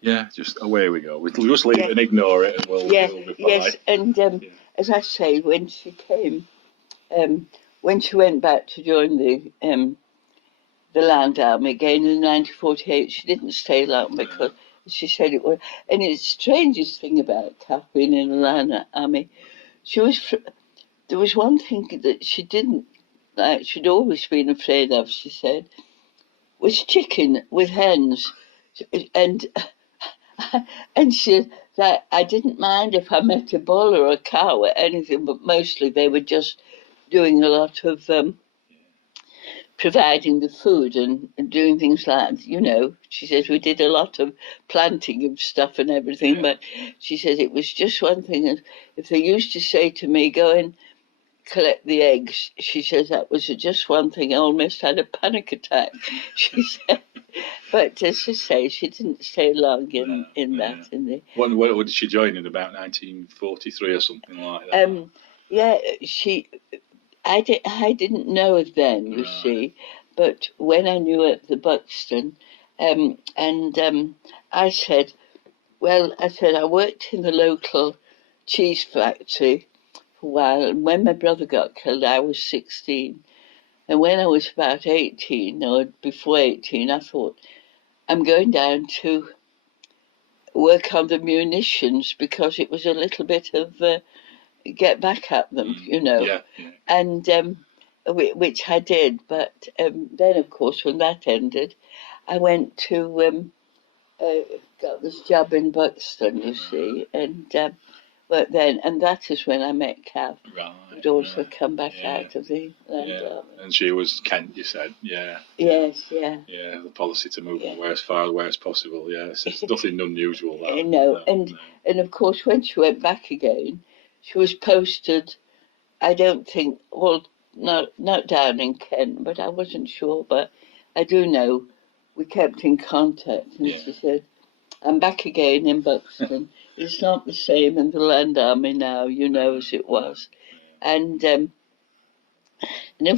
Yeah, just away we go. We'll just leave it and ignore it, and we'll be fine. Yes, and as I say, when she came, when she went back to join the Land Army again in 1948, she didn't stay long because she said it was. And it's the strangest thing about Catherine in the Land Army. She was. There was one thing that she didn't like. She'd always been afraid of. She said was chicken with hens, and and she that I didn't mind if I met a bull or a cow or anything, but mostly they were just doing a lot of providing the food and doing things like, she says we did a lot of planting of stuff and everything, but she says it was just one thing. If they used to say to me, go and collect the eggs, she says that was just one thing. I almost had a panic attack, she said. But as I say, she didn't stay long in that. What did she join in about 1943 or something like that? I didn't know her then, you see, but when I knew her at the Buxton, I said, I worked in the local cheese factory for a while, and when my brother got killed, I was 16. And when I was about 18, or before 18, I thought, I'm going down to work on the munitions because it was a little bit of get back at them, and which I did. But then, of course, when that ended, I went to got this job in Buxton, you see, and worked then, and that is when I met Kath. Who'd also come back out of the Land Army. And she was Kent, you said, Yes, yeah. The policy to move away as far away as possible. Yes, it's nothing unusual. That, no, and of course, when she went back again, she was posted. I don't think, not down in Kent, but I wasn't sure. But I do know we kept in contact, and she said, I'm back again in Buxton. It's not the same in the Land Army now, as it was. And of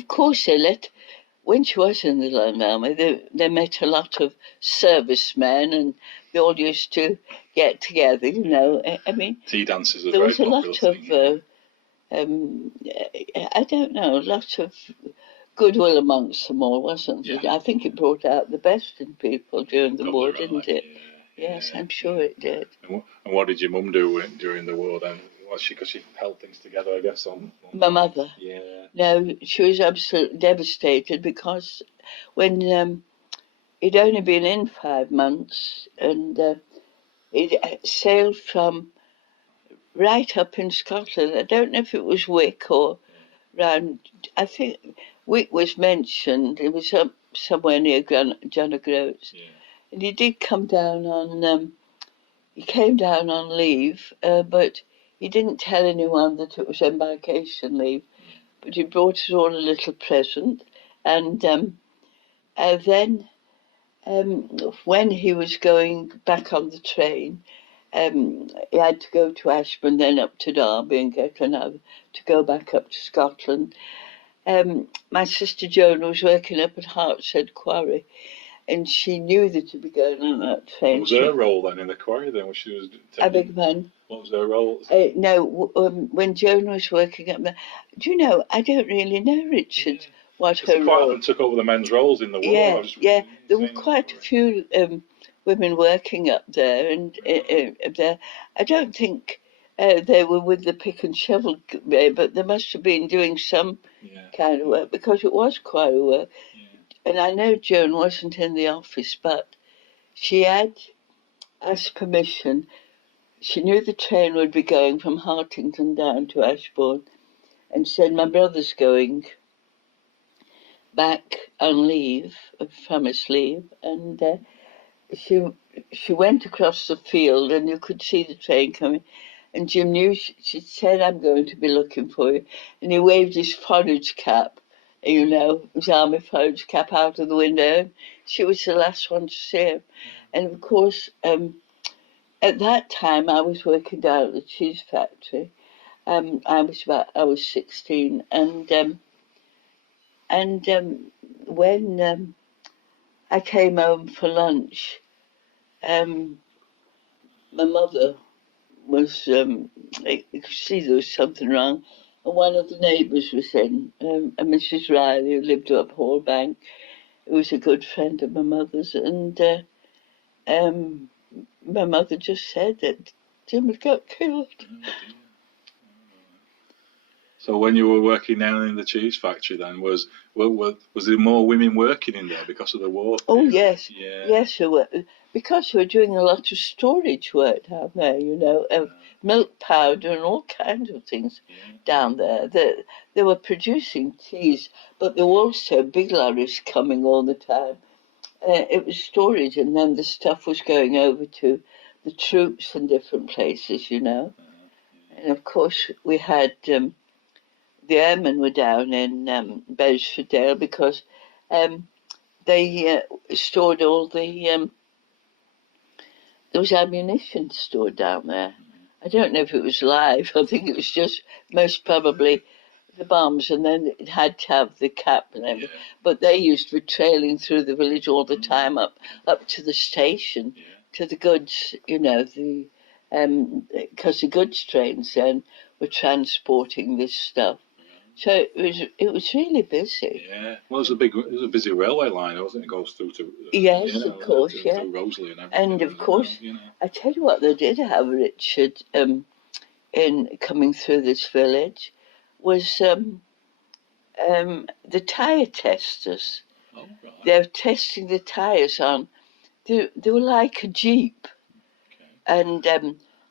course when she was in the Land Army, they met a lot of servicemen, and they all used to get together, I mean, tea dances there was a lot of, I don't know, a lot of goodwill amongst them all, wasn't it? I think it brought out the best in people during the war, didn't it? Yes, I'm sure it did. And what did your mum do during the war then? Was she, because she held things together, I guess, on my mother? Yeah. No, she was absolutely devastated because when he'd only been in 5 months, and he'd sailed from right up in Scotland. I don't know if it was Wick or round. I think Wick was mentioned. It was up somewhere near John O'Groats. And he did come down on. He came down on leave, but he didn't tell anyone that it was embarkation leave. But he brought us all a little present, and then when he was going back on the train, he had to go to Ashburn, then up to Derby, and get another to go back up to Scotland. My sister Joan was working up at Hartshead Quarry, and she knew that he'd be going on that train. What was her role then in the quarry then? When she was I beg your pardon? What was her role? No, when Joan was working up there, do you know? I don't really know, Richard, what her role. Quite often took over the men's roles in the war. There were quite a few women working up there, and I don't think they were with the pick and shovel, but they must have been doing some kind of work, because it was quite a work. And I know Joan wasn't in the office, but she had asked permission. She knew the train would be going from Hartington down to Ashbourne, and said, my brother's going back on leave, from his leave, and she went across the field, and you could see the train coming, and Jim knew. She said, I'm going to be looking for you, and he waved his forage cap, his army forage cap, out of the window. She was the last one to see him. And of course, at that time I was working down at the cheese factory. I was 16, and when I came home for lunch, my mother was, you could see there was something wrong. And one of the neighbours was in, a Mrs. Riley, who lived up Hallbank, who was a good friend of my mother's, and um, my mother just said that Jim had got killed. So when you were working down in the cheese factory, then was there more women working in there because of the war? Oh yes, Yeah. yes, there were, because we were doing a lot of storage work down there. You know, of milk powder and all kinds of things down there. They were producing cheese, but there were also big lorries coming all the time. It was storage, and then the stuff was going over to the troops in different places. You know, and of course we had. The airmen were down in Bedfordale because they stored all the. There was ammunition stored down there. I don't know if it was live. I think it was just most probably the bombs, and then it had to have the cap and everything. But they used for trailing through the village all the time up to the station, to the goods. You know, because the goods trains then were transporting this stuff. So it was really busy. Yeah, well, it was a busy railway line, wasn't it? It goes through to yes, of course, to Rosalie and everything. And of course, I tell you what, they did have, Richard, in coming through this village, was the tyre testers. Oh, right. They were testing the tyres on. They were like a jeep, and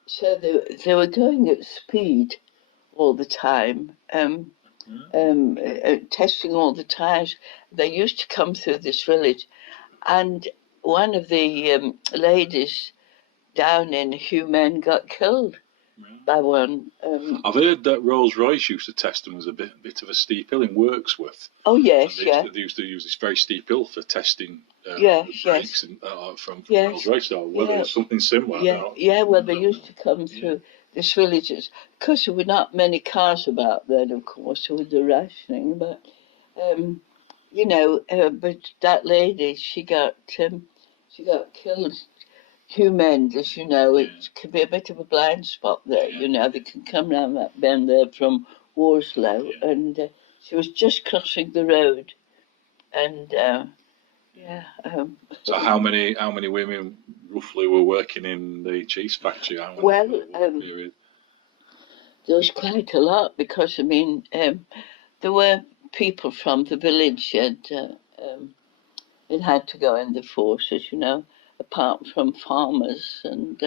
so they were going at speed all the time. Testing all the tyres. They used to come through this village, and one of the ladies down in Humen got killed by one. I've heard that Rolls-Royce used to test them as a bit of a steep hill in Wirksworth. Oh yes, they used to use this very steep hill for testing brakes from Rolls-Royce. Or whether it's something similar. Well, they used to come through these villages because there were not many cars about then, of course, with the rationing. But you know, but that lady, she got killed. Human, as you know, it can be a bit of a blind spot there. You know, they can come round that bend there from Worslow, and she was just crossing the road, and So how many women roughly were working in the cheese factory? There was quite a lot because I mean there were people from the village and it had to go in the forces, you know, apart from farmers, and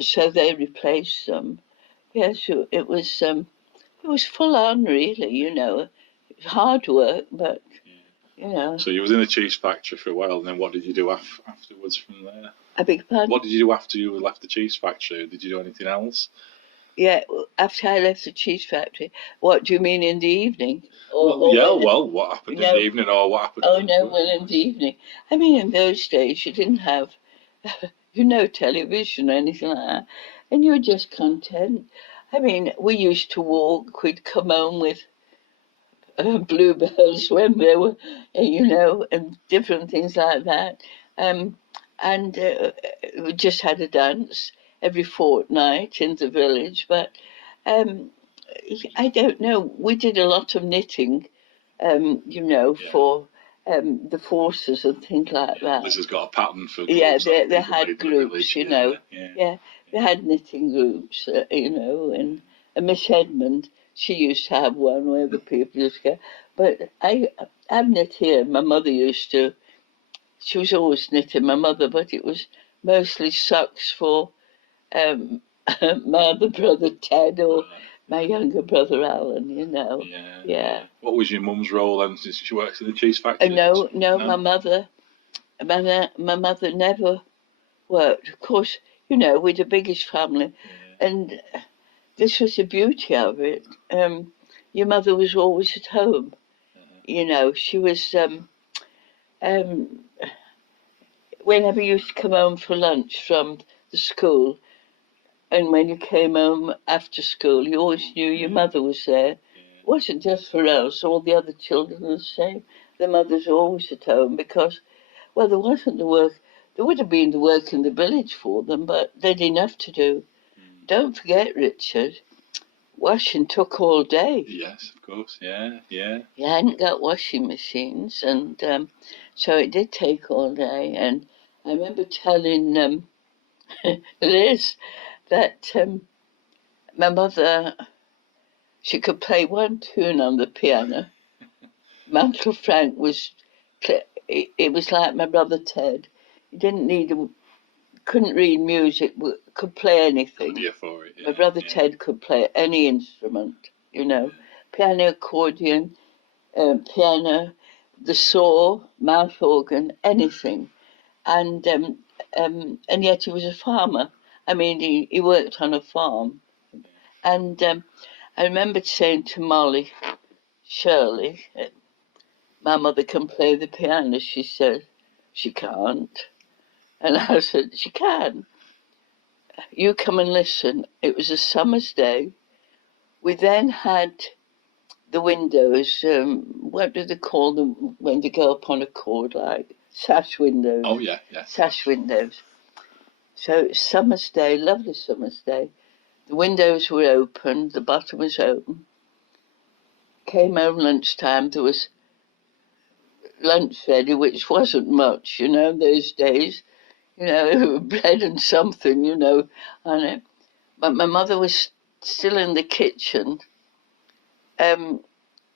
so they replaced them. Yes, it was full on, really. You know, it was hard work, but you know. So you was in the cheese factory for a while, and then what did you do afterwards from there? I beg your pardon? What did you do after you left the cheese factory? Did you do anything else? Yeah, after I left the cheese factory. What do you mean in the evening? What happened in the evening, or what happened? Oh no, well in the evening. I mean, in those days you didn't have, television or anything like that, and you were just content. I mean, we used to walk. We'd come home with bluebells when they were, and different things like that. And we just had a dance every fortnight in the village. But I don't know. We did a lot of knitting, for the forces and things like that. This has got a pattern for. Yeah, they had groups, Yeah, they had knitting groups, and Miss Edmund, she used to have one where the people used to go. But I've knit here. My mother used to. She was always knitting, my mother, but it was mostly socks for my other brother Ted or my younger brother Alan, Yeah. What was your mum's role then, since she works in the cheese factory? No, my mother never worked. Of course, we're the biggest family, and this was the beauty of it. Your mother was always at home. She was. Whenever you used to come home for lunch from the school, and when you came home after school, you always knew your mother was there. It wasn't just for us, all the other children were the same. The mothers were always at home because, well, there wasn't the work. there would have been the work in the village for them, but they'd enough to do. Don't forget, Richard, washing took all day. Yes, of course, yeah. You hadn't got washing machines, and so it did take all day. And I remember telling Liz that my mother, she could play one tune on the piano. My Uncle Frank it was like my brother Ted. He couldn't read music, but could play anything. For it, my brother Ted could play any instrument, piano, accordion, piano, the saw, mouth organ, anything. And yet he was a farmer. I mean, he worked on a farm. And I remember saying to Molly, Shirley, my mother can play the piano. She said, she can't. And I said, she can. You come and listen. It was a summer's day. We then had the windows, what do they call them when they go up on a cord, like sash windows? Oh, yeah. Sash windows. So summer's day, lovely summer's day. The windows were open, the bottom was open. Came home lunchtime, there was lunch ready, which wasn't much, those days. Bread and something, on it. But my mother was still in the kitchen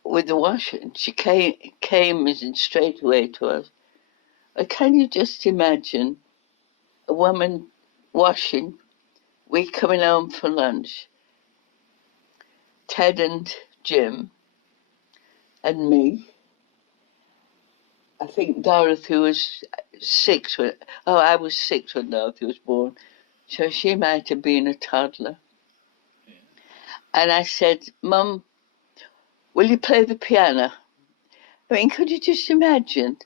with the washing. She came straight away to us. Can you just imagine a woman washing, we coming home for lunch, Ted and Jim and me. I think Dorothy was 6 I was 6 when Dorothy was born, so she might have been a toddler. Yeah. And I said, Mum, will you play the piano? I mean, could you just imagine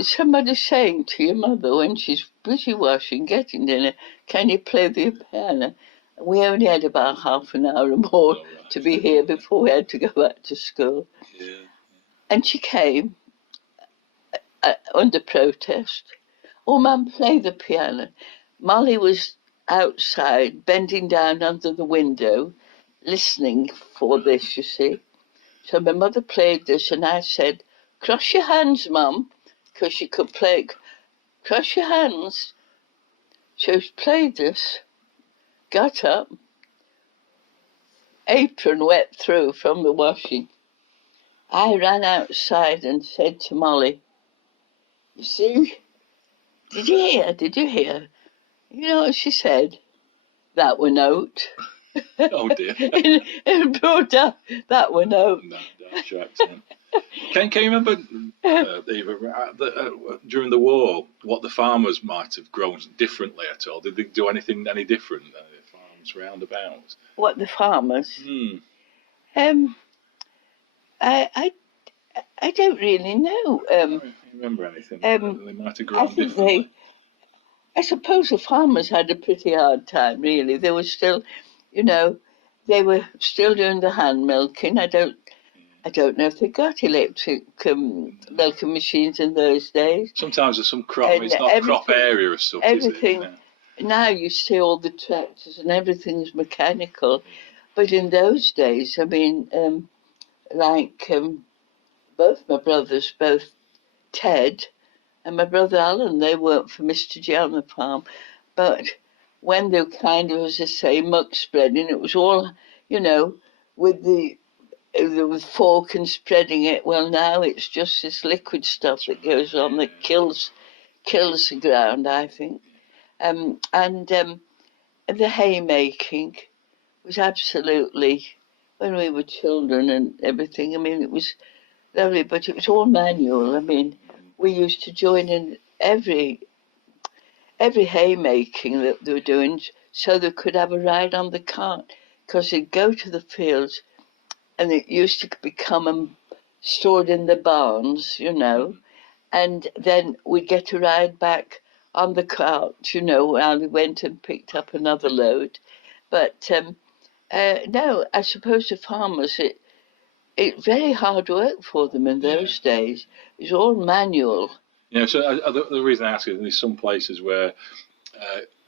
somebody saying to your mother when she's busy washing, getting dinner, can you play the piano? We only had about half an hour or more to be here before we had to go back to school. Yeah. And she came under protest. Oh, Mum, play the piano. Molly was outside, bending down under the window, listening for this, you see. So my mother played this, and I said, cross your hands, Mum, because she could play. Cross your hands. She played this, got up, apron wet through from the washing. I ran outside and said to Molly, you see, did you hear? You know what she said? That were note. Oh dear. in broad that were note. That's your accent. Can you remember, Eva, during the war, what the farmers might have grown differently at all? Did they do anything any different than the farms roundabouts? What, the farmers? I don't really know. I don't remember anything. They might have grown differently. I suppose the farmers had a pretty hard time, really. They were still, they were still doing the hand milking. I don't know if they got electric milking machines in those days. Sometimes there's some crop. It's not crop area as such, everything, is it? Now you see all the tractors and everything's mechanical. But in those days, I mean, both my brothers, both Ted and my brother Alan, they worked for Mr. G on the farm. But when they kind of, as I say, muck spreading, it was all, with the fork and spreading it. Well, now it's just this liquid stuff that goes on that kills the ground, I think. And the haymaking was absolutely, when we were children and everything, I mean, it was lovely, but it was all manual. I mean, we used to join in every haymaking that they were doing so they could have a ride on the cart, because they'd go to the fields and it used to become stored in the barns, and then we'd get a ride back on the cart, while we went and picked up another load. But no, I suppose the farmers, it very hard work for them in those days. It was all manual. Yeah, so the reason I ask is there's some places where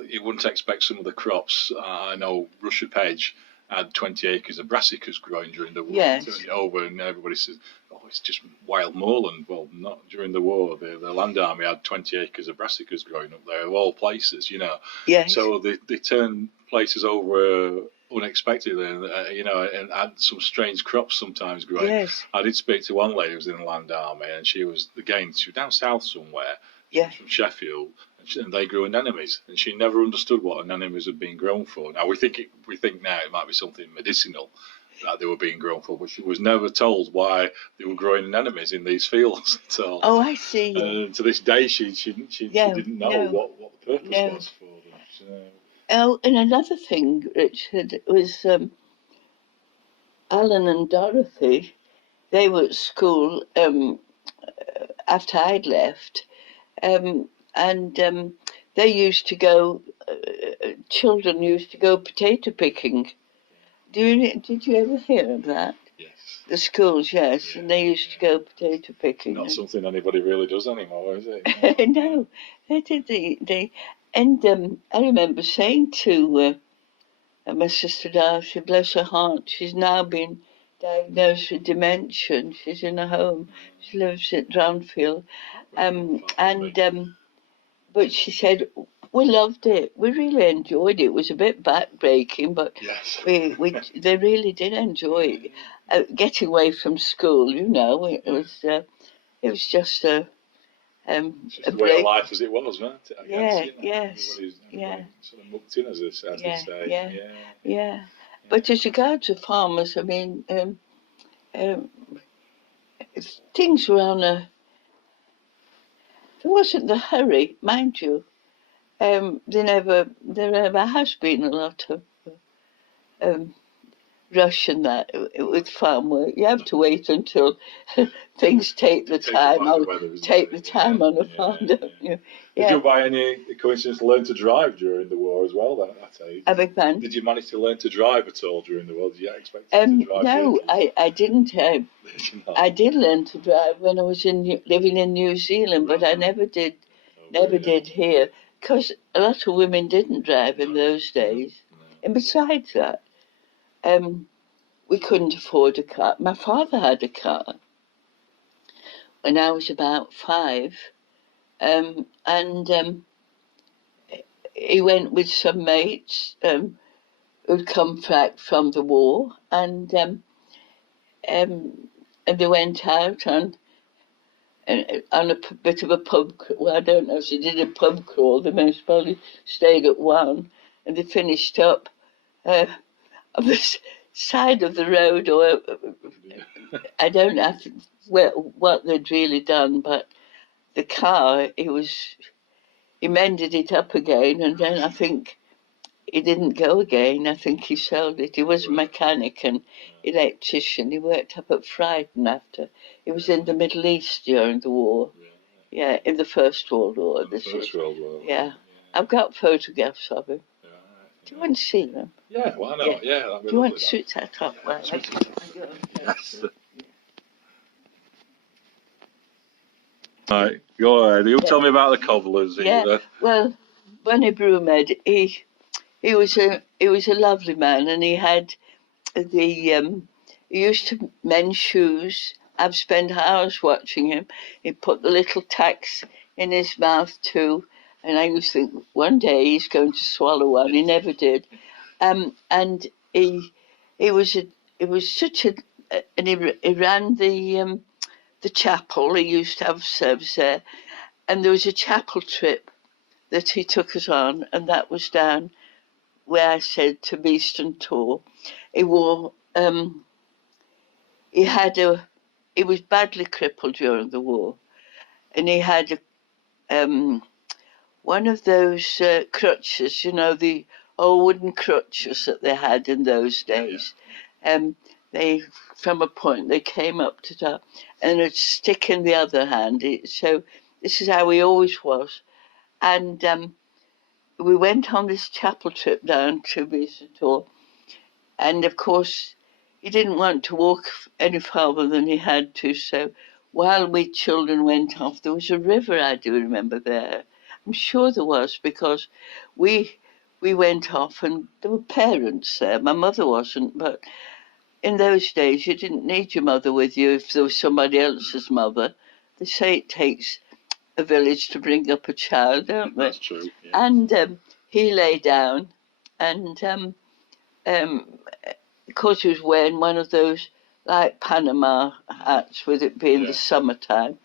you wouldn't expect some of the crops. I know Russia Page had 20 acres of brassicas growing during the war. Yes. Turned it over, and everybody says, "Oh, it's just wild moorland." Well, not during the war. The Land Army had 20 acres of brassicas growing up there, of all places, you know. Yes. So they turned places over unexpectedly, and and had some strange crops sometimes growing. Yes. I did speak to one lady who was in the Land Army, and she was down south somewhere. She Yeah. was from Sheffield, and they grew anemones, and she never understood what anemones had been grown for. Now we think now it might be something medicinal that they were being grown for, but she was never told why they were growing anemones in these fields at all. Oh, I see. And to this day, she didn't know what the purpose was for them. So. Oh, and another thing, Richard, was Alan and Dorothy. They were at school after I'd left, and they used to go. Children used to go potato picking. Did you ever hear of that? Yes. The schools, yes, and they used to go potato picking. Not something anybody really does anymore, is it? No, they did. And I remember saying to my sister Darcy, bless her heart, she's now been diagnosed with dementia. And she's in a home. She lives at Dranfield, but she said we loved it. We really enjoyed it. It was a bit backbreaking, but yes. they really did enjoy it. Getting away from school, it was just a just the way of life as it was, wasn't it? Yes. Everybody sort of mucked in, as they say. Yeah. But as regards to farmers, I mean, things were on a. There wasn't the hurry, mind you. There never has been a lot of rush in that with farm work. You have to wait until things take the time on a farm, don't you? Did you by any coincidence learn to drive during the war as well? That age? I beg pardon? Did you manage to learn to drive at all during the war? Did you expect to drive? No, I didn't. I did learn to drive when I was living in New Zealand, but I never did. Did here, because a lot of women didn't drive in those days. And besides that, we couldn't afford a car. My father had a car when I was about 5, and he went with some mates who'd come back from the war, and they went out on a bit of a pub. Well, I don't know if they did a pub crawl. They most probably stayed at one, and they finished up on the side of the road, or I don't know what they'd really done, but the car, he mended it up again, and then I think he didn't go again. I think he sold it. He was a mechanic and electrician. He worked up at Frighton after. He was in the Middle East during the war. Yeah, in the First World War. World War. Yeah. I've got photographs of him. Do you want to see them? Yeah, why not? Yeah, that'd be Do you want to switch that up? Yes. Right, go ahead. You tell me about the cobblers. Yeah. Well, Bunny Broomhead, he was a lovely man, and he had he used to mend shoes. I've spent hours watching him. He put the little tacks in his mouth too, and I used to think one day he's going to swallow one. He never did. And he was such a, and he ran the chapel. He used to have service there, and there was a chapel trip that he took us on, and that was down where I said to Beeston Tor. He wore he was badly crippled during the war, and he had one of those crutches, the old wooden crutches that they had in those days. They, from a point, they came up to that, and it'd stick in the other hand. So this is how he always was. And we went on this chapel trip down to Beeston Tor, and of course he didn't want to walk any farther than he had to, so while we children went off, there was a river, I do remember there. I'm sure there was, because we we went off and there were parents there. My mother wasn't, but in those days you didn't need your mother with you if there was somebody else's mother. They say it takes a village to bring up a child, don't they? That's true. Yeah. And he lay down, and of course he was wearing one of those like Panama hats, with it being the summertime.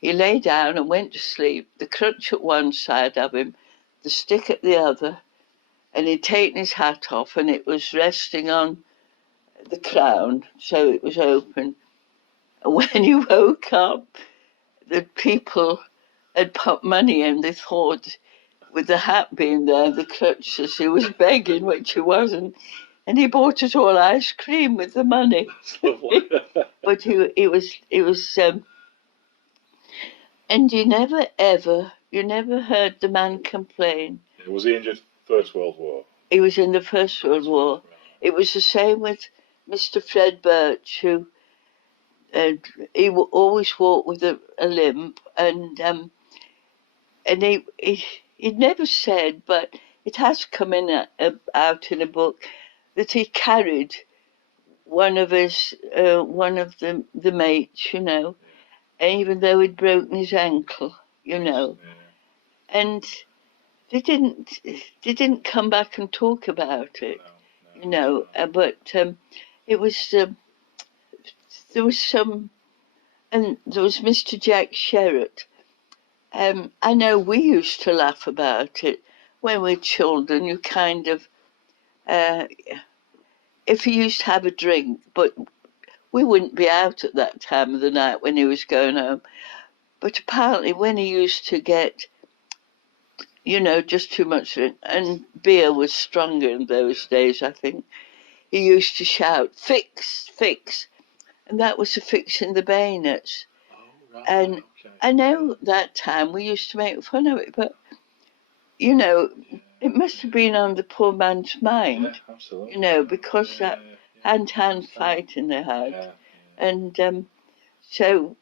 He lay down and went to sleep, the crutch at one side of him, the stick at the other, and he'd taken his hat off and it was resting on the crown, so it was open. And when he woke up, the people had put money in. They thought, with the hat being there, the crutches, he was begging, which he wasn't. And he bought us all ice cream with the money. But he was, and you never heard the man complain. Was he in the First World War? He was in the First World War. Right. It was the same with Mr. Fred Birch, who he always walked with a limp, and he never said, but it has come in out in a book that he carried one of the mates, you know, even though he'd broken his ankle, you know, and they didn't come back and talk about it, you know, but it was there was some, and there was Mr. Jack Sherratt. I know we used to laugh about it when we were children. You kind of, if he used to have a drink, but we wouldn't be out at that time of the night when he was going home. But apparently when he used to get, you know, just too much drink, and beer was stronger in those days, I think, he used to shout, "Fix, fix." And that was affixing the bayonets. Oh, right. And okay. I know that time we used to make fun of it, but, you know, it must have been on the poor man's mind, Yeah, absolutely. you know, because that hand-to-hand fighting they had. Yeah. And so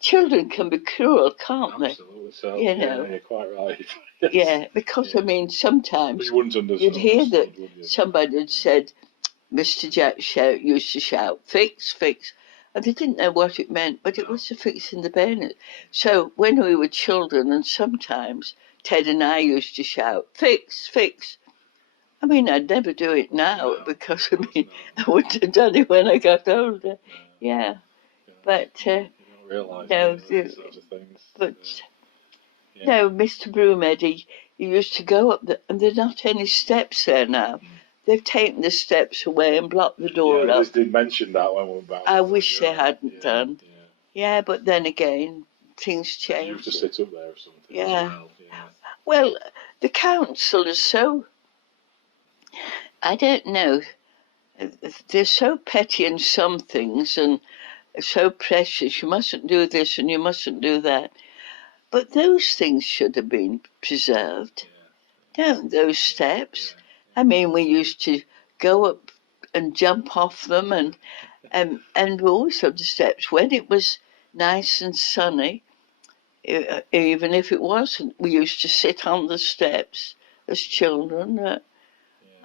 children can be cruel, can't they? Absolutely. So, you know. you're quite right. Yeah, because, I mean, sometimes You wouldn't understand. you'd hear that would you? somebody had said, Mr. Jack used to shout, "Fix, fix." And they didn't know what it meant, but it was affixing the bayonet. So when we were children, and sometimes Ted and I used to shout, "Fix, fix." I mean, I'd never do it now, because, I mean, I wouldn't have done it when I got older. No. Yeah. But, you don't realise no, these sorts of things. but, no, Mr. Broomhead, he used to go up, and there are not any steps there now. They've taken the steps away and blocked the door up. Liz did mention that when we were back. I wish they hadn't done. Yeah, but then again, things change. You used to sit up there or something. Yeah. As well. Well, the council is so, I don't know, they're so petty in some things and so precious. You mustn't do this and you mustn't do that. But those things should have been preserved. Don't those steps? I mean, we used to go up and jump off them, and also the steps when it was nice and sunny. Even if it wasn't, we used to sit on the steps as children.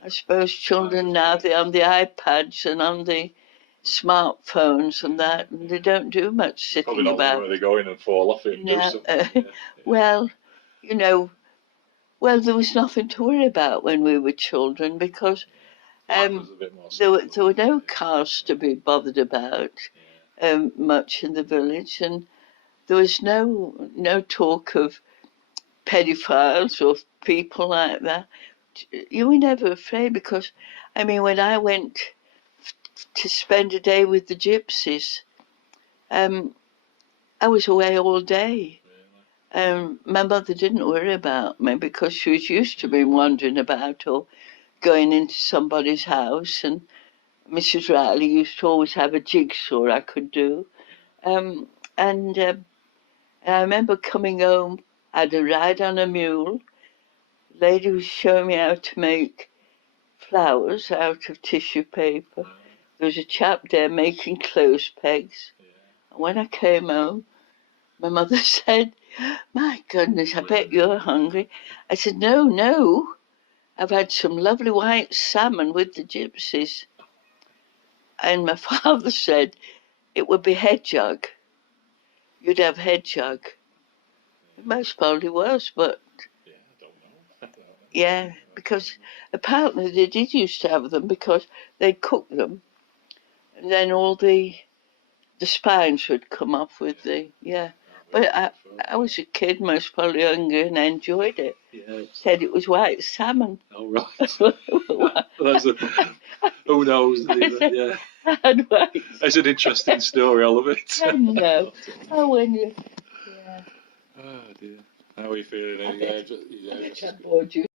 I suppose children now, they're on the iPads and on the smartphones and that, and they don't do much sitting Probably not about. where they go in and fall off it and do something. Well, you know, there was nothing to worry about when we were children, because there were no cars to be bothered about much in the village, and there was no talk of pedophiles or people like that. You were never afraid, because, I mean, when I went to spend a day with the gypsies, I was away all day. My mother didn't worry about me, because she was used to me wandering about or going into somebody's house, and Mrs. Riley used to always have a jigsaw I could do. And I remember coming home, I had a ride on a mule. The lady was showing me how to make flowers out of tissue paper. there was a chap there making clothes pegs. Yeah. And when I came home, my mother said, "My goodness, I bet you're hungry." I said, "No, no. I've had some lovely white salmon with the gypsies." And my father said, "It would be hedgehog. You'd have hedgehog." It most probably was, but Yeah, I don't know. yeah, because apparently they did used to have them because they'd cook them, and then all the spines would come off with the, yeah. But I was a kid, most probably hungry, and I enjoyed it. Yeah. Said it was white salmon. Oh, right. Who knows? Yeah. It's an interesting story, I love it. I know. Oh, when you, yeah. Oh, dear. How are you feeling? I bet I bored you.